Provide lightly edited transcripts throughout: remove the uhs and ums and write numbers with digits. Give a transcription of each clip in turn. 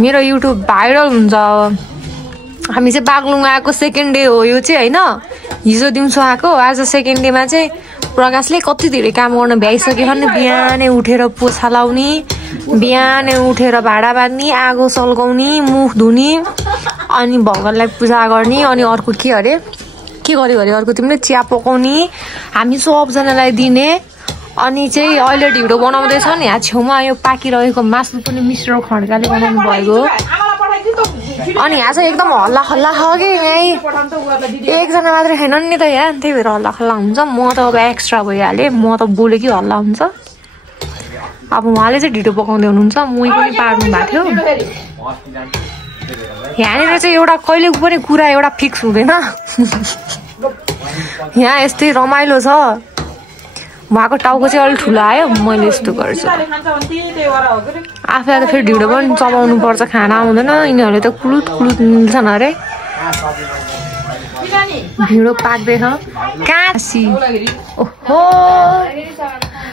मेरो YouTube viral हुन्छ अब। हामी चाहिँ बागलुङ आएको सेकेन्ड डे हो यो चाहिँ हैन। हिजो दिउँसो आएको, आज सेकेन्ड डेमा चाहिँ प्रकाशले कति धेरै काम गर्न भ्याइसक्यो भने बिहानै उठेर पोछा लाउने, बिहानै उठेर भाडा बाँध्ने, आगो सल्काउने, मुख धुने, अनि भगवानलाई पूजा गर्ने, अनि अर्को के अरे के गर्यो अरे अर्को तिमीले चिया पकाउने, हामी सबजनालाई दिने। अनि चाहिँ अहिले ढिँडो बनाउँदैछ नि, यहाँ छेउमा यो पाकिरहेको मासु पनि मिश्र खड्काले बनाउनु भएको। अनि यहाँ चाहिँ एकदम हल्ला खल्ला छ कि यहीँ एकजना मात्रै छैन नि त यहाँ, त्यही भएर हल्ला खल्ला हुन्छ। म त अब एक्स्ट्रा भइहालेँ, म त बोले कि हल्ला हुन्छ। अब उहाँले चाहिँ ढिँडो पकाउँदै हुनुहुन्छ, मुही पनि पार्नु भएको थियो। यहाँनिर चाहिँ एउटा कहिले पनि कुरा एउटा फिक्स हुँदैन। यहाँ यस्तै रमाइलो छ। उहाँको टाउको चाहिँ अलिक ठुलो आयो, मैले यस्तो गर्छु। आफूलाई त फेरि ढिँडो पनि चबाउनु पर्छ, खाना आउँदैन। यिनीहरूले त कुलुत कुलुत मिल्छन् अरे। ढिँडो पाक्दैछ कासी। ओहो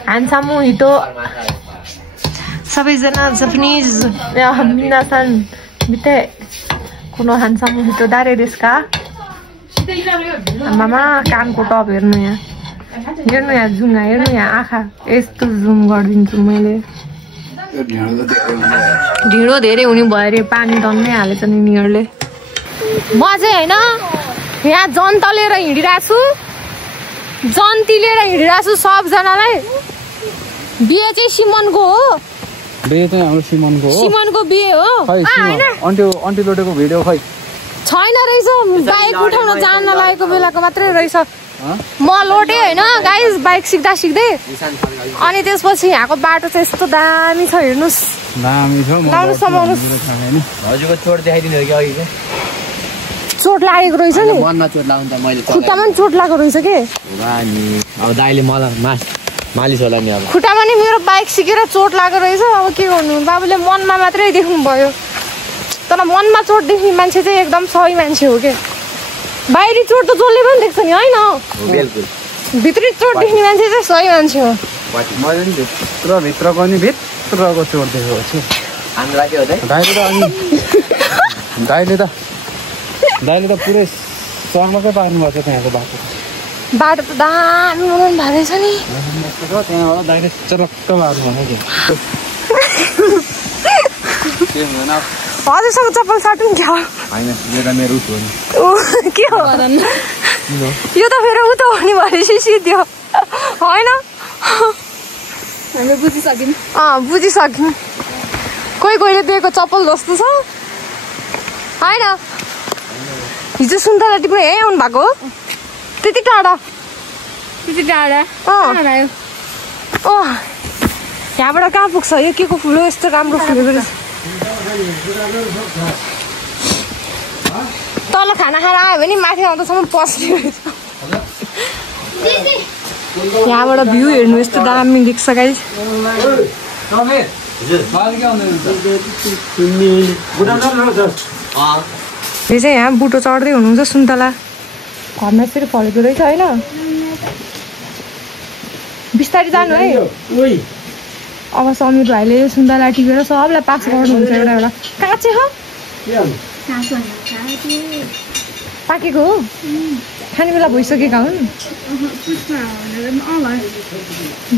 हान्सामु हिटो सबैजना जापानिज मिनासान मिते कुनो हान्सामु हिटो दारे देस्का। आमामा कानको टप हेर्नु यहाँ, हेर्नु यहाँ जुङ्गा, हेर्नु यहाँ आँखा, यस्तो जुम गरिदिन्छु मैले। ढिँडो धेरै हुने भयो अरे, पानी टन्नै हालेछ नि यिनीहरूले। म चाहिँ होइन यहाँ जनता लिएर हिँडिरहेको छु, जन्ती लिएर हिँडिरहेको छु सबजनालाई। बिहे चाहिँ सिमनको हो, बिहे चाहिँ हाम्रो सिमनको हो, सिमनको बिहे हो। अन्टी लोटेको भिडियो खै छैन रहेछ, बाइक उठाउन जान लागेको बेलाको मात्रै रहेछ। म लोटेँ होइन गाइस बाइक सिक्दा सिक्दै। अनि त्यसपछि यहाँको बाटो चाहिँ यस्तो दामी छ, हेर्नुहोस् दामी छ। लाउनुहोस् समाउनुहोस्। हजुरको चोट देखाइदिनु कि अघि चोट लागेको रहेछ नि, मनमा चोट लाग्नु त मैले खुट्टामा पनि चोट लागेको रहेछ के। अब दाइले मलाई मालिस होला नि। अब खुट्टामा नि मेरो बाइक सिकेर चोट लागेको रहेछ। अब के गर्नु, बाबुले मनमा मात्रै देख्नु भयो। तर मनमा चोट देख्ने मान्छे चाहिँ एकदम सही मान्छे हो के। बाहिरी चोट त जसले पनि देख्छ नि होइन, भित्री चोट देख्ने मान्छे चाहिँ सही मान्छे हो। मैले नि भित्रको नि भित्रको चोट देखेको छु। दाइले त पुरै सर्मकै पार्नु भएको छ त्यहाँको बाटो। बाटो त दामी बनाउनु भएको रहेछ नि, त्यहाँबाट दाइले चलक्क पार्नु भएको के हुँदैन। हजुरसँग चप्पल साटौँ क्या? होइन यो त मेरो उठ हो नि। के हो यो त फेरि उतो हो नि भनेपछि सिद्धि हो होइन। हामीले बुझिसक्यौँ। बुझिसक्यौँ। कोही कोहीले दिएको चप्पल जस्तो छ होइन। हिजो सुन्तला टिप्नु यहीँ आउनु भएको हो, त्यति टाढा यहाँबाट कहाँ पुग्छ यो के को फुल हो, यस्तो राम्रो फुलेको रहेछ। तल खाना खाएर आयो भने माथि आउँदासम्म पस्ने रहेछ। यहाँबाट भ्यू हेर्नु यस्तो दामी देख्छ गाइस। यो चाहिँ यहाँ बुटो चढ्दै हुनुहुन्छ सुन्तला, घरमा यसरी फलेको रहेछ होइन। बिस्तारै जानु है। अब समीर भाइले यो सुन्तला टिपेर सबलाई पास गर्नुहुन्छ एउटा एउटा। काँचे हो पाकेको हो, खाने बेला भइसकेका हुन्।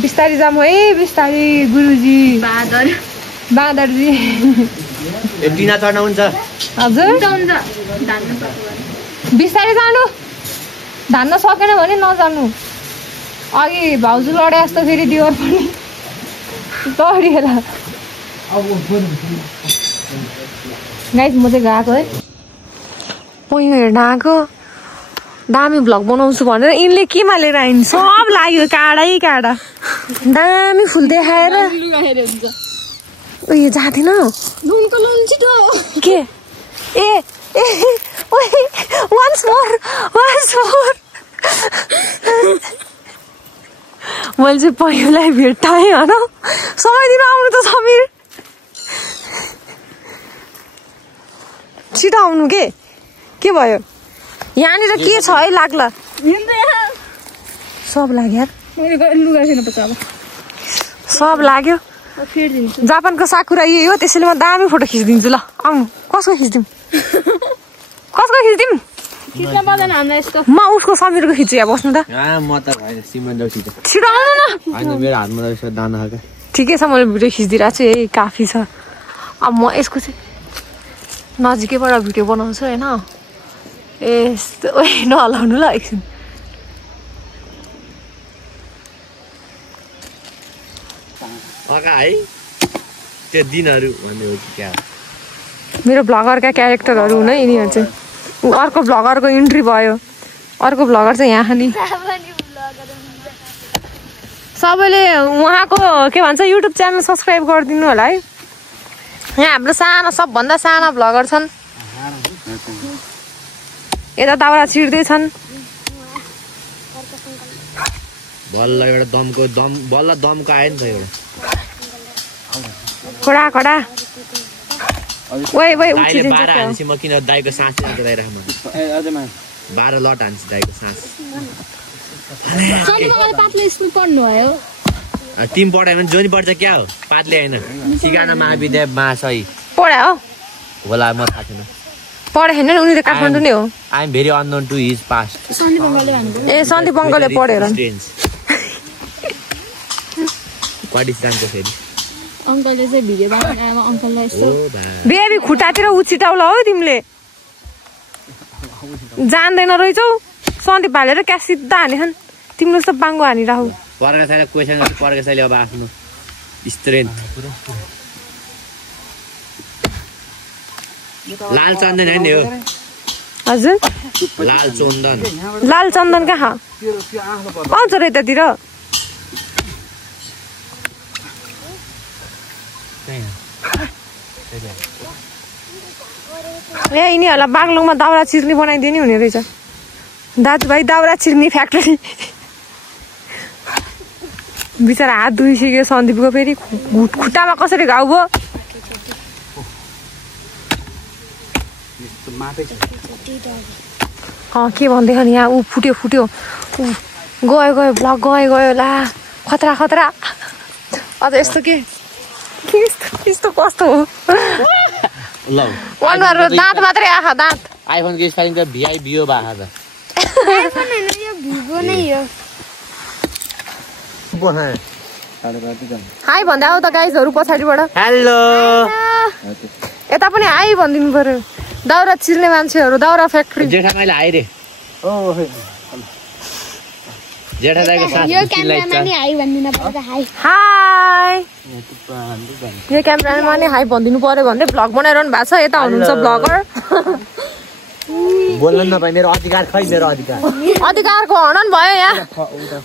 बिस्तारै जाम है, बिस्तारै गुरुजी बाँदरजी। टिना चढ्न हुन्छ हजुर, बिस्तारै जानु, धान्न सकेन भने नजानु। अघि भाउजू लडे जस्तो फेरि दिवर पनि तरिएर। गाइस म चाहिँ गएको है पहिलो हेर्न आएको, दामी भ्लग बनाउँछु भनेर यिनले केमा लिएर आइन्, सब लाग्यो काडै काडा। दामी फुल देखाएर उयो जाँदैन के। ए वान्स मोर मैले चाहिँ पहिलोलाई भेट्टाएँ होइन। समयतिर आउनु त समीर, छिटो आउनु। के भयो यहाँनिर के छ है लाग्ला? सब लाग्यो सब लाग्यो। फेरि दिन्छु जापानको साकुरा यही हो त्यसैले म दामी फोटो खिचिदिन्छु ल आउनु कसको खिचिदिउँ कसको खिचिदिउँ खिच्न पर्दैन हामीलाई यस्तो म उसको समीरको खिच्छु यहाँ बस्नु त म त होइन सिमन छिटो छिटो आउनु न होइन मेरो हातमा रहेछ दाना क्या ठिकै छ मैले भिडियो खिचिदिरहेको छु है काफी छ अब म यसको चाहिँ नजिकैबाट भिडियो बनाउँछु होइन यस्तो नहलाउनु ल एकछिन है त्यो दिनहरू भन्ने हो कि क्या मेरो भ्लगरका क्यारेक्टरहरू हुन यिनीहरू चाहिँ अर्को भ्लगरको इन्ट्री भयो अर्को भ्लगर चाहिँ यहाँ नि सबैले उहाँको के भन्छ युट्युब च्यानल सब्सक्राइब गरिदिनु होला है यहाँ हाम्रो सानो सबभन्दा साना भ्लगर छन् यता दाउरा छिर्दैछन् बल्ल एउटा बल्ल दमको आयो नि त एउटा कडा कडा ओइ ओइ दाइले उठिदिन्छ 12 हान्छु म किन दाइको सास दाइराख म 12 लट हान्छु दाइको सास सधैँ पातले स्कुल पढ्नु भयो टिम पढायो भने जोनी पढ्छ क्या हो पातले होइन सिकाना महाविद्यालय महासय पढा हो होला म थाहा छैन पढे होइन उनी त काठमाडौँ नै हो I am very unknown to his past Sandeep अङ्कलले भनेको ए सन्दीप अङ्कलले पढेर पार्टी जान्छ फेरि अङ्कलले चाहिँ भिडियो बनाउनु अङ्कललाई यस्तो बेबी खुट्टातिर उछिटाउला हो तिमीले जान्दैन रहेछौ सन्दीप हालेर क्या सिधा हानेछन् तिम्रो जस्तो बाङ्गो हानिराखौ पर्गसाईलाई क्वेसन गर्छु पर्गसाईले अब आफ्नो स्ट्रेन्थ लाल चन्दन होइन हो हजुर लाल चन्दन लाल चन्दन कहाँ पाउँछ र यतातिर ए यिनीहरूलाई बागलुङमा दाउरा चिर्ने बनाइदिने हुने रहेछ दाजुभाइ दाउरा चिर्ने फ्याक्ट्री बिचरा हात धुइसक्यो सन्दीपको फेरि खुट्टामा कसरी घाउ भयो के भन्दैछ नि यहाँ ऊ फुट्यो फुट्यो गयो गयो ब्लक गयो गयो ला खतरा खतरा अझ यस्तो के यस्तो कस्तो हो ल अनुहारको दाँत मात्रै आँखा दाँत आइफोनको स्पेलिङ त भिआइबिओ भएको छ आइफोन हैन यो भिभो नै हो हाई भन्दै आऊ त गाइजहरू पछाडिबाट हेलो यता पनि हाई भनिदिनु पर्यो दाउरा चिर्ने मान्छेहरू दाउरा फ्याक्ट्री जेठा मैले हाई रे जेठा दाइको साथ यो क्यामेरामा नि हाई भन्दिन पर्छ हाई हाई यो क्यामेरामा नि हाई भनिदिनु पर्यो भन्दै भ्लग बनाइरहनु भएको छ यता हुनुहुन्छ भ्लगर बोल्न नपाइ मेरो अधिकार खै मेरो अधिकार अधिकारको हनन भयो यहाँ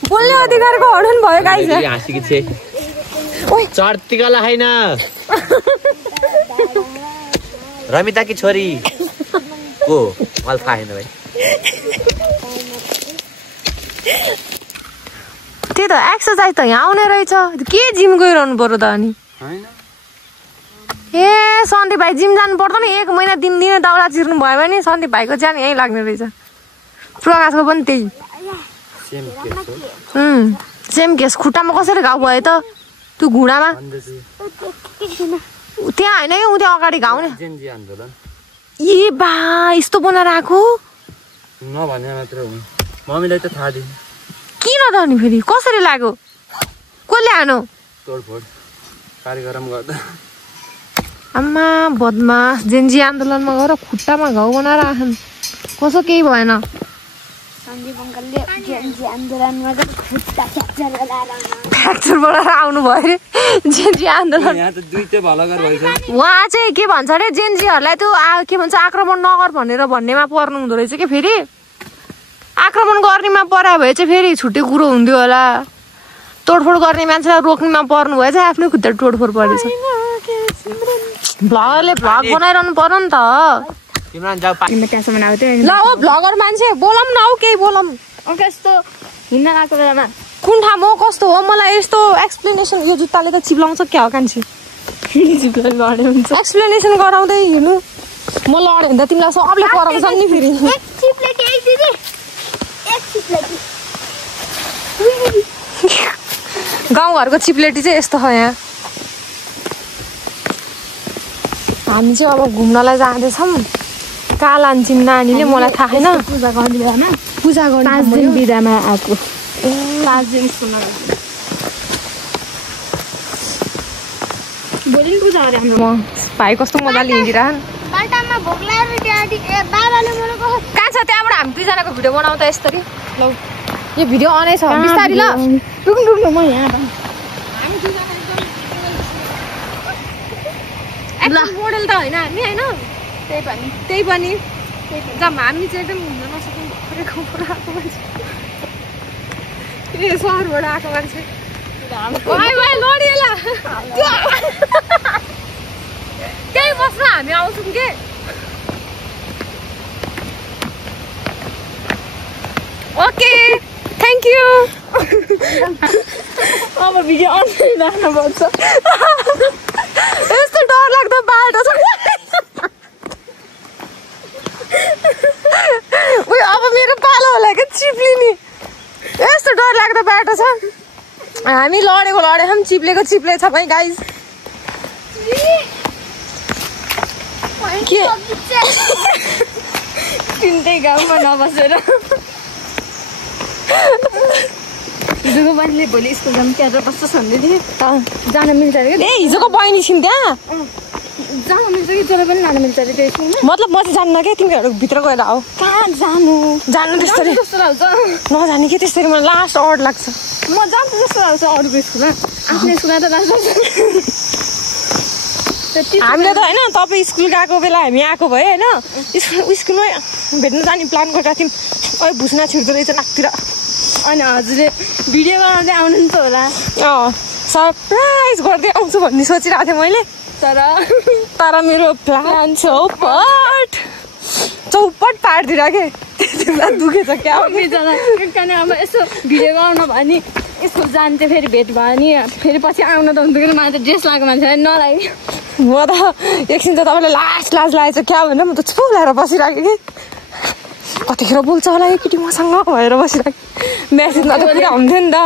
बोल्ने अधिकारको हनन भयो गाइस हाँसी छे ओइ चर्तिकाला हैन रमिता की छोरी को मलाई थाहा छैन भाइ त्यही त एक्सर्साइज त यहाँ आउने रहेछ के जिम गइरहनु पर्यो त अनि ए सन्दीप भाइ जिम जानु पर्दैन 1 महिना दिनदिनै दाउरा चिर्नु भयो भने सन्दीप भाइको ज्यान यहीँ लाग्ने रहेछ प्रकाशको पनि त्यही सेम केस खुट्टामा कसरी घाउ भयो त त्यो घुँडामा त्यहाँ होइन यो उता अगाडि घाउ नि ए बा यस्तो बनाएर आएको नभने मात्र हो मम्मीलाई त थाहा दिनु किन त अनि फेरि कसरी लाग्यो कसले हानो तोडफोड कार्यक्रम गर्दा आम्मा बदमास जेन्जी आन्दोलनमा गएर खुट्टामा घाउ बनाएर आछन् कसो केही भएन सन्दीप अङ्कलले जेन्जी आन्दोलनमा गएर खुट्टा फ्र्याक्चर बनाएर आउनु भयो अरे जेन्जी आन्दोलन यहाँ त दुईटै भलगर भइछ उहाँ चाहिँ के भन्छ अरे जेन्जीहरूलाई त्यो के भन्छ आक्रमण नगर भनेर भन्नेमा पर्नु हुँदो रहेछ कि फेरि आक्रमण गर्नेमा परायो भए चाहिँ फेरि छुट्टै कुरो हुन्थ्यो होला तोडफोड गर्ने मान्छेलाई रोक्नेमा पर्नु भए चाहिँ आफ्नै खुट्टा तोडफोड परेछ भ्लगरले भ्लग बनाइरहनु पर्यो नि त त्यहाँसम्म आउँथ्यो ल ओ भ्लगर मान्छे बोलौँ न औ केही बोलौँ अङ्कल यस्तो हिँड्न आएको बेलामा कुन ठाउँ हो कस्तो हो मलाई यस्तो एक्सप्लेनेसन यो जुत्ताले त चिप्लाउँछ क्या हो कान्छी एक्सप्लेनेसन गराउँदै हिँड्नु म लड्यो भने त तिमीलाई सबले कराउँछन् नि फेरि गाउँघरको चिप्लेटी चाहिँ यस्तो छ यहाँ हामी चाहिँ अब घुम्नलाई जाँदैछौँ। कहाँ लान्छन् नानीले मलाई थाहा छैन। पूजा गर्ने बेलामा पूजा गर्ने 5 दिन बिदामा आएको। 5 दिन स्कुलमा भोलि पूजा गरे हाम्रो। भाइ कस्तो मजाले हिँडिरहन्। बाटामा भोक लागेर ड्याडी बाबाले मलाई कहो कहाँ छ त्यहाँबाट हामी दुईजनाको भिडियो बनाउँ त यसरी। ल यो भिडियो अनै छ बिस्तारी। ल रुक्नु म यहाँ मोडल त होइन हामी होइन। त्यही पनि जब हामी चाहिँ एकदम हिँड्न नसक्ने भर्खरै आएको मान्छे। ए सहरबाट आएको मान्छे लडिएला त्यही बस्न हामी आउँछौँ के। Okay thank you. अब भिडियो अनलाइन राख्नुपर्छ। यस्तो डरलाग्दो बाटो छ। उयो अब मेरो पालो होला क्या चिप्लिने। यस्तो डरलाग्दो बाटो छ। हामी लडेको चिप्ले छ भाइ गाइज। के तिनटै गाउँमा नबसेर हिजोको बहिनीले भोलि स्कुल जानु त्यहाँ कस्तो भन्दै थिएँ जान मिल्छ अरे। ए हिजोको बहिनी छिन् त्यहाँ जानु मिल्छ कि जसले पनि लानु मिल्छ अरे त्यो स्कुलमा। मतलब म चाहिँ जान्न क्या तिमीहरू भित्र गएर आऊ। कहाँ जानु त्यस्तरी जस्तो लाग्छ। नजाने कि त्यसरी मलाई लास्ट अड लाग्छ। म जान्छु जस्तो लाग्छ अरूको स्कुलमा। आफ्नो स्कुलमा त लास्ट हामीले त होइन तपाईँ स्कुल गएको बेला हामी आएको भए होइन स्कुलमै भेट्न जाने प्लान गरेका थियौँ। ओ भुस्ना छिर्दो रहेछ नाकतिर। अनि हजुरले भिडियो बनाउँदै आउनुहुन्छ होला। सरप्राइज गर्दै आउँछु भन्ने सोचिरहेको थिएँ मैले। तर मेरो प्लान चौपट पारिदिरहेको तिमीलाई दुखेछ क्या। अब यसो भिडियो बनाउनु भयो नि स्कुल जान्थ्यो फेरि भेट भयो नि फेरि पछि आउनु त हुन्थ्यो कि मलाई त ड्रेस लगाएको मान्छेलाई नलागे। म त एकछिन त तपाईँले लाज लागेछ क्या भनेर म त छुप लाएर बसिरहेको कि कतिखेर बोल्छ होला यो केटी मसँग भएर बसिरहेको। म्यासेजमा त पुरा हुन्थ्यो नि त।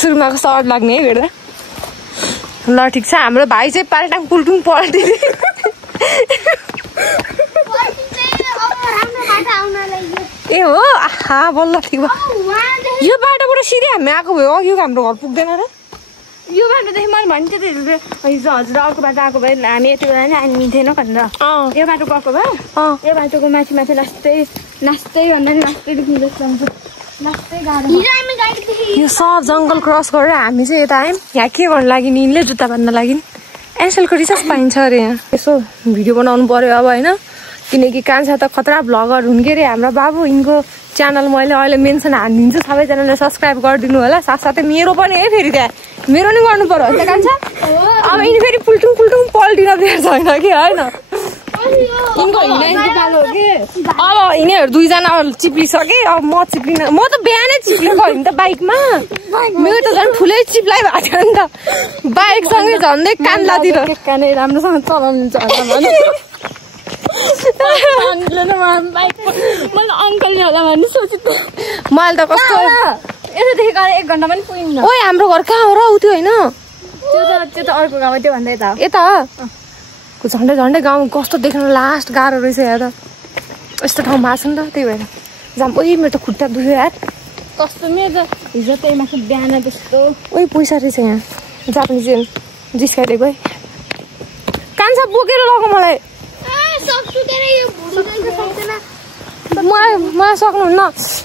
सुरुमा कस्तो अड लाग्ने है भेट्दा। ल ठिक छ हाम्रो भाइ चाहिँ पाल्टाङ पुल्टुङ पल्टिदिए। ए हो आहा बल्ल ठिक भयो। यो बाटोबाट सिधै हामी आएको भयो अघि हाम्रो घर पुग्दैन र। यो बाटोदेखि मैले भन्थेँ त हिजो हजुर अर्को बाटो आएको भए हामी यति बेला नै हामी मिल्थेन भनेर। यो बाटो गएको भए यो बाटोको माथि नाच्दै भन्दा नि नाच्दै दुख्नु जस्तो हुन्छ। यो सब जङ्गल क्रस गरेर हामी चाहिँ यता आयौँ। यहाँ के गर्नु लागि यिनले जुत्ता बाँध्न लागि एनसेलको रिसार्च पाइन्छ अरे यहाँ। यसो भिडियो बनाउनु पर्यो अब होइन किनकि कान्छा त खतरा भ्लगर हुन् के अरे हाम्रो बाबु। यिनको च्यानल मैले अहिले मेन्सन हानिदिन्छु सबैजनाले सब्सक्राइब गरिदिनु होला। साथसाथै मेरो पनि है फेरि त्यहाँ मेरो नि गर्नु पर्यो होइन कान्छा। अब यिनी फेरि पुल्टुङ पल्टिन दिएर छैन कि होइन यिनको अब यिनीहरू दुईजना चिप्लिसके। अब म चिप्लिन म त बिहानै चिप्लेको होइन त बाइकमा। मेरो त झन् ठुलै चिप्लाइ भएको थियो नि त बाइकसँगै झन्डै कान्लातिर। राम्रोसँग चलाउनुहुन्छ मैले अङ्कलले होला भन्ने सोचेको। मैले त कस्तो यसोदेखि गएर 1 घन्टा पनि पुगिन्न। ओइ हाम्रो घर कहाँ हो र उ त्यो होइन त्यो त अर्को गाउँमा त्यो भन्दा यता झन्डै गाउँ कस्तो देख्न लास्ट गाह्रो रहेछ यहाँ त। यस्तो ठाउँ भएको छ नि त त्यही भएर जाम। ओइ मेरो त खुट्टा दुख्यो यार कस्तो मेरो त हिजो त्यही माथि बिहान त्यस्तो। ओइ पैसा रहेछ यहाँ जापानिज जिस्काइदिएको है। कान्छा बोकेर लग मलाई। मलाई सक्नुहुन्न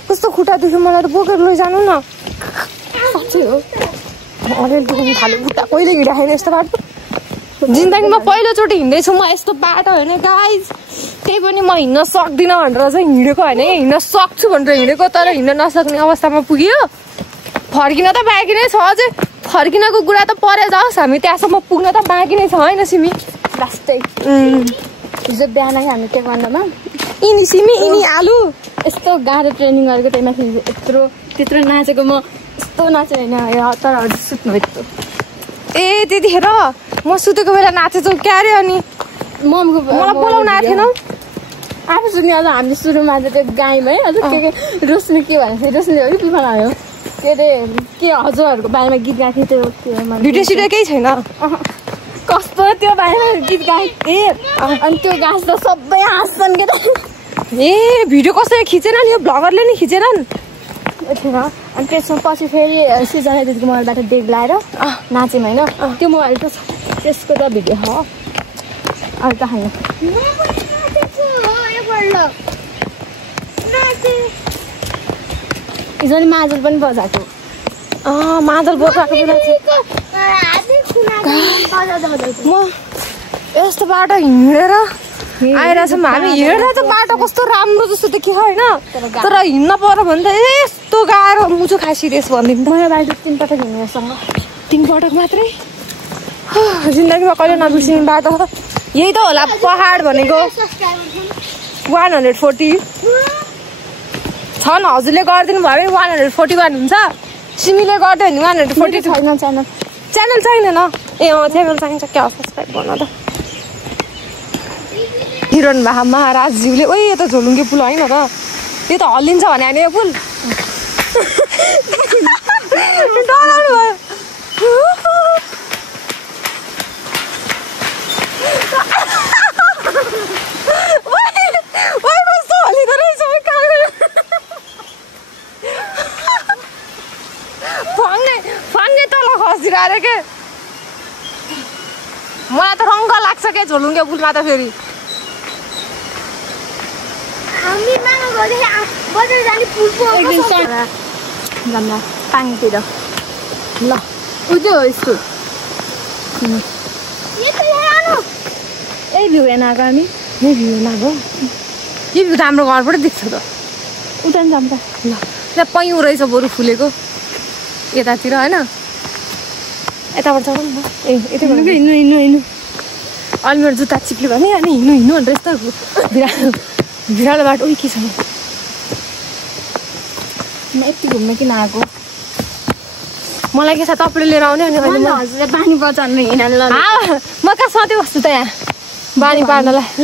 कस्तो खुट्टा दुख्यो मलाई त बोकेर लैजानु न। साँच्चै हो अलिअलि दुख्नु थाल्यो खुट्टा। कहिले हिँडाखेन यस्तो बाटो जिन्दगीमा पहिलोचोटि हिँड्दैछु म यस्तो बाटो होइन गाइज। त्यही पनि म हिँड्न सक्दिनँ भनेर चाहिँ हिँडेको होइन हिँड्न सक्छु भनेर हिँडेको तर हिँड्न नसक्ने अवस्थामा पुग्यो। फर्किन त बाँकी नै छ अझै फर्किनको कुरा त परे जाओस् हामी त्यहाँसम्म पुग्न त बाँकी नै छ होइन सिमी लास्टै। हिजो बिहान हामी के गर्नमा यिनी सिमी यिनी आलु यस्तो गाह्रो ट्रेनिङ गरेको त्यही माथि त्यत्रो नाचेको म यस्तो नाचेँ होइन तर हजुर सुत्नुभयो। ए त्यतिखेर म सुतेको बेला नाचेछौ क्या अरे। अनि मलाई बोलाउन आएको थिएन आफू सुन्ने अझ हामीले सुरुमा त त्यो गाईमा है अझ के रोशनी के भनेको थियो रोशनीले हो कि पिफान आयो के अरे के हजुरहरूको बारेमा गीत गाएको थियो त्यो भिडियो सिडियो केही छैन। कस्तो त्यो बारेमा गीत गाए अनि त्यो गाँस त सबै हाँस्छन् के त ए भिडियो कसैले खिचेन नि यो ब्लगरले नि खिचेनन् अनि त्यसमा पछि फेरि सृजना दिदीको मोबाइलबाट देख लाएर नाच्यौँ होइन त्यो मोबाइल त त्यसको त भिडियो हो अरू त होइन हिजो नि मादल पनि बजाएको मादल बजाएको म यस्तो बाटो हिँडेर आइरहेको छौँ हामी हिँडेर त बाटो कस्तो राम्रो जस्तो देखियो होइन तर हिँड्न पर्यो भने त यस्तो गाह्रो मुचु खाइसिरेस भनिदिनु मेरो बाटो 3 पटक हिँड्नेसँग 3 पटक मात्रै जिन्दगीमा कहिले नबिर्सिने बाटो यही त होला पहाड भनेको 140 छन् हजुरले गरिदिनु भयो 141 हुन्छ सिमीले गर्दै भने 140 छैन च्यानल चाहिँदैन ए च्यानल चाहिन्छ क्या सब्सक्राइब गर्न त हिरण महाराजज्यूले ओइ यो त झोलुङ्गे पुल होइन त यो त हल्लिन्छ भने होइन यो पुल डराउनु भयो कस्तो हल्लिँदो रहेछ फङ्गे तल खसिरहेको के मलाई त रङ्ग लाग्छ क्या झोलुङ्गे पुलमा त फेरि पानीतिर ल उयो हो स्कुल ए भ्यू हेर्न आएको हामी यो भ्यू नगयो यो भ्यू त हाम्रो घरबाट देख्छ त उता नि जाऊँ त ल त्यहाँ पैँउ रहेछ बरु फुलेको यतातिर होइन यताबाट जाउँ न ए यता हिँड्नु अलि मेरो जुत्ता चिप्ल्यो भने अनि हिँड्नु भनेर यस्तो भिरालो बाटो उयो के छ म यति घुम्न किन आएको मलाई के छ तपाईँले लिएर आउने अनि हजुरले पानी बचाउनु हिँड्नु ल म कहाँ सधैँ बस्छु त यहाँ बानी पार्नलाई ल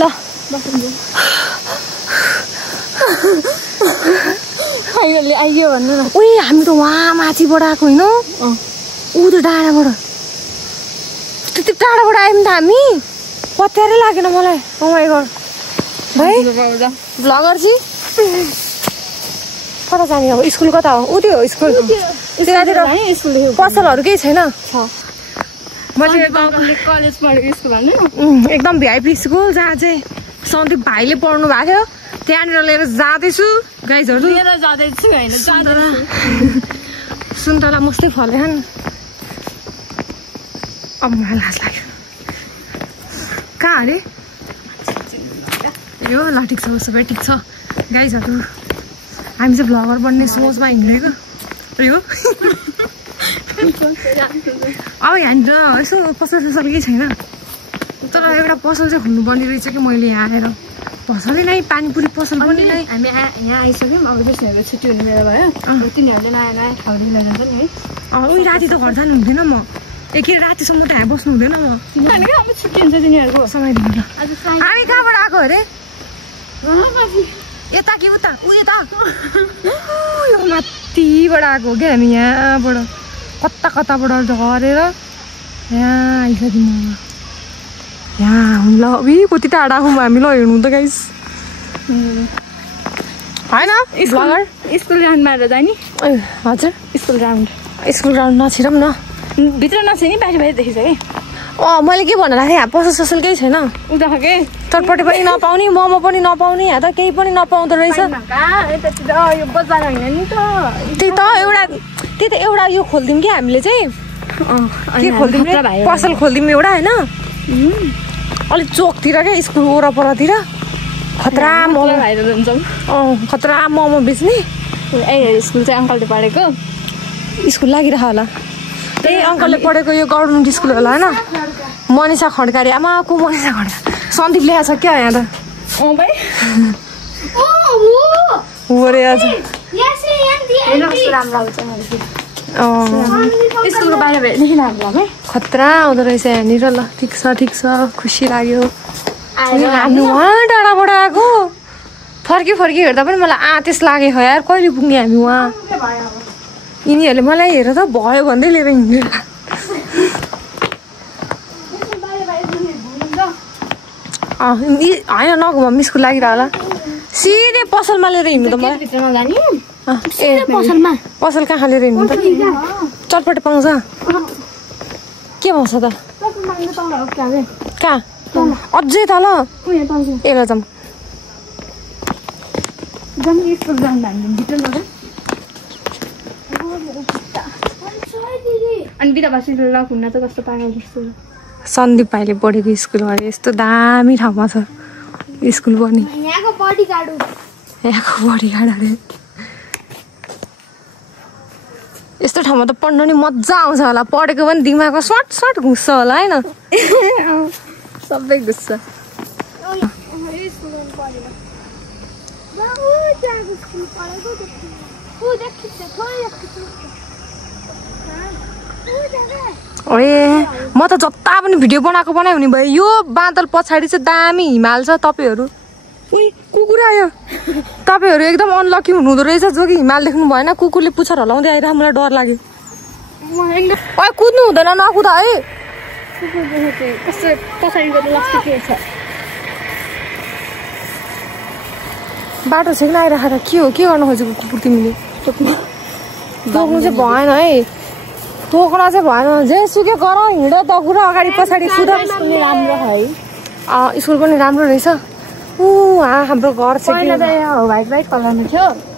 फाइनली आइयो भन्नु न उही हामी त वहाँ माथिबाट आएको होइन ऊ त डाँडाबाट त्यति टाढाबाट आयौँ नि त हामी पत्यारै लागेन मलाई माई गड भाइ भ्लगर चाहिँ कता जाने अब स्कुल कता हो ऊ त्यो हो स्कुल त्यतातिर पसलहरू केही छैन कलेज पढेको स्कुल भन्नु एकदम भिआइपी स्कुल जहाँ चाहिँ सन्दीप भाइले पढ्नु भएको थियो त्यहाँनिर लिएर जाँदैछु गाइजहरू सुन्तला मस्तै फलेछन् अब मलाई लाज लाग्यो कहाँ अरे यो ल ठिक छ उसो भए ठिक छ गाइजहरू हामी चाहिँ भ्लगर बन्ने सोचमा हिँडेको यो अब यहाँनिर यसो पसल केही छैन तर एउटा पसल चाहिँ खोल्नुपर्ने रहेछ कि मैले यहाँ आएर पसलै नै पानीपुरी पसल पनि नै हामी यहाँ आइसक्यौँ अब त्यसरी छुट्टी हुने बेला भयो तिनीहरूले नयाँ नयाँ ठाउँ लिएर जान्छ नि है उही राति त घर जानु हुँदैन म एकखेर रातिसम्म त यहाँ बस्नु हुँदैन म अब छुट्टी हुन्छ तिनीहरूको समय दिनु हामी कहाँबाट आएको अरे यता कि उता ऊ यता यो माथिबाट आएको हो क्या हामी यहाँबाट कताबाट झरेर यहाँ आइसक्यौँ म यहाँ ल कति टाढा आएको हामी ल हिँड्नु त गाइस होइन स्कुल ग्राउन्डमा जाने हजुर स्कुल ग्राउन्ड नछिरौँ न भित्र नछे नि बाहिर बाहिर देखिन्छ कि मैले के भनेर राखेँ यहाँ पसल केही छैन उता के चटपटी पनि नपाउने मोमो पनि नपाउने यहाँ त केही पनि नपाउँदो रहेछ त्यही त एउटा यो खोलिदिउँ कि हामीले चाहिँ के खोलिदिउँ पसल खोलिदिउँ एउटा होइन अलिक चोकतिर क्या स्कुल वरपरतिर खतरा मोमो बेच्ने स्कुल चाहिँ अङ्कलले पढेको स्कुल लागिरह होला त्यही अङ्कलले पढेको यो गभर्मेन्ट स्कुल होला होइन मनिषा खड्का अरे आमा को मनिषा खड्का सन्दीप ल्याएको छ क्या यहाँ त अरे आज स्कुलको बाहिर खतरा आउँदो रहेछ यहाँनिर ल ठिक छ खुसी लाग्यो हामी उहाँ टाढाबाट आएको फर्की हेर्दा पनि मलाई आतेस लागेको यार कहिले पुग्ने हामी उहाँ यिनीहरूले मलाई हेरेर त भयो भन्दै लिएर हिँडेर होइन नघुमा मिसको लागिरहला सिधै पसलमा लिएर हिँड्नु त मलाई पसल कहाँ लिएर हिँड्नु त चटपटे पाउँछ के पाउँछ त कहाँ अझै तल ए ल जाउँ अनि बिदा बसेर लक हुन त कस्तो पागल जस्तो सन्दीप भाइले पढेको स्कुल अरे यस्तो दामी ठाउँमा छ स्कुल पनि यहाँको बडीगार्ड अरे यस्तो ठाउँमा त पढ्न नि मजा आउँछ होला पढेको पनि दिमागमा सर्ट घुस्छ होला होइन सबै घुस्छ ए म त जता पनि भिडियो बनाएको बनायो भने भयो यो बादल पछाडि चाहिँ दामी हिमाल छ तपाईँहरू उही कुकुर आयो तपाईँहरू एकदम अनलकी हुनुहुँदो रहेछ जो कि हिमाल देख्नु भएन कुकुरले पुच्छर हलाउँदै आइरह मलाई डर लाग्यो कुद्नु हुँदैन नकुदा है बाटो छेक्न आइराखेर के हो के गर्नु खोजेको कुकुर तिमीले टोक्नु चाहिँ भएन है टोक्न चाहिँ भएन जेसुकै गर हिँड दगुर अगाडि पछाडि कुद राम्रो है स्कुल पनि राम्रो रहेछ हाम्रो घर चाहिँ वाइट कलरमा थियो